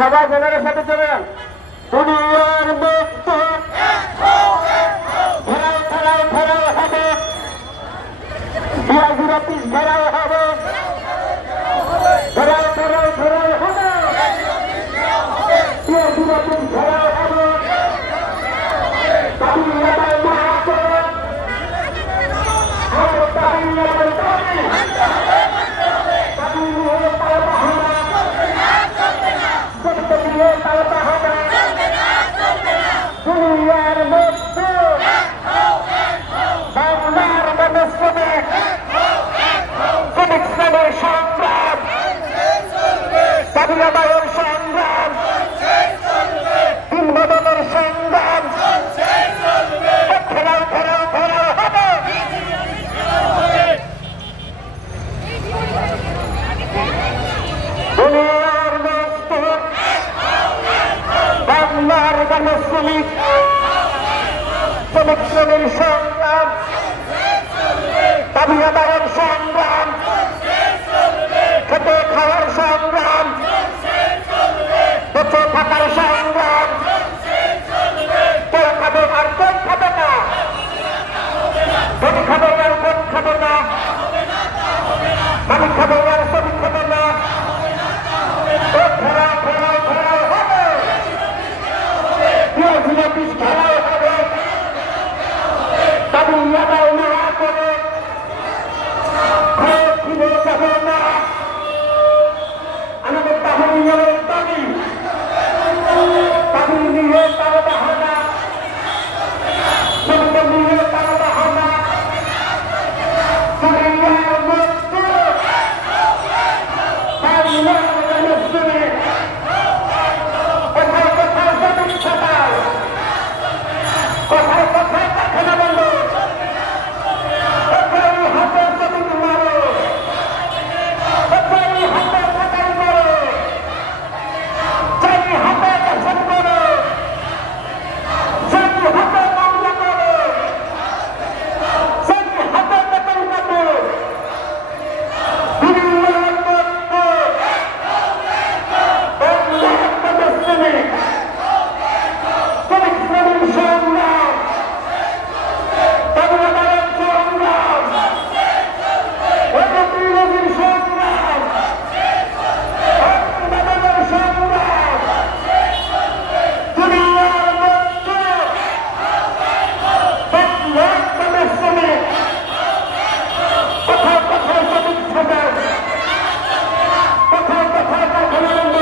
সবাই ব্যানারের সাথে চলেন। দুনিয়ার মুক্তি ঘেরাও ঘেরাও ঘেরাও হবে, বিরাজির অফিস ঘেরাও হবে, ঘেরাও ঘেরাও ঘেরাও হবে, বিরাজির অফিস ঘেরাও হবে। তামিলনাড়ার মহাসড়ক তামিলনাড়ার দাবি দুনিয়ার মুক্তি বাংলার গণশ্রমিক শ্রমিক শ্রেণীর সংগ্রাম, স্বাধীনতার সংগ্রাম, তিন বদলের সংগ্রাম ঘেরাও ঘেরাও ঘেরাও হবে। দুনিয়ার মুক্তি বাংলার গণশ্রমিক শ্রমিক শ্রেণীর সংগ্রাম, স্বাধীনতার সংগ্রাম, খেতে খাওয়ার সংগ্রাম, বেঁচে থাকার সংগ্রাম, কেউ খাবে আর কেউ খাবে না, ধনী খাবে আর কোন খাবে না, মালিক খাবে আর শ্রমিক খাবে না। ঘেরাও ঘেরাও ঘেরাও হবে, বিরাজির অফিস ঘেরাও হবে, তামিলনাড়াও মহা করে ঘরে ফিরে যাবে না। আমাদের তামিলের দাবি, তামিল নিয়ে তার বাহানা, শ্রমিক নিয়ে তার বাহানা। দুনিয়ার মুক্তি বাংলার গণশ্রমিক কোথায় কোথায় জমিন ছাপাও, কোথায় কোথায় কারখানা বন্ধ, কোথায় হাতে জমিন মারো, কোথায় হাতে কাটাই মারো, চাই হাতে দর্শন করো, চাই হাতে মামলা করো, চাই হাতে বেতন কাটো। দুনিয়ার মুক্তি বাংলার গণশ্রমিক শ্রমিক শ্রেণীর সংগ্রাম, স্বাধীনতার সংগ্রাম, বিরোধীর সংগ্রাম, আন্দোলনের সংগ্রাম। দুনিয়ার মুক্তি বাংলার গণশ্রমিক কোথায় কোথায় শ্রমিক ছাড়া, কোথায় কোথায় কারখানা বন্ধ,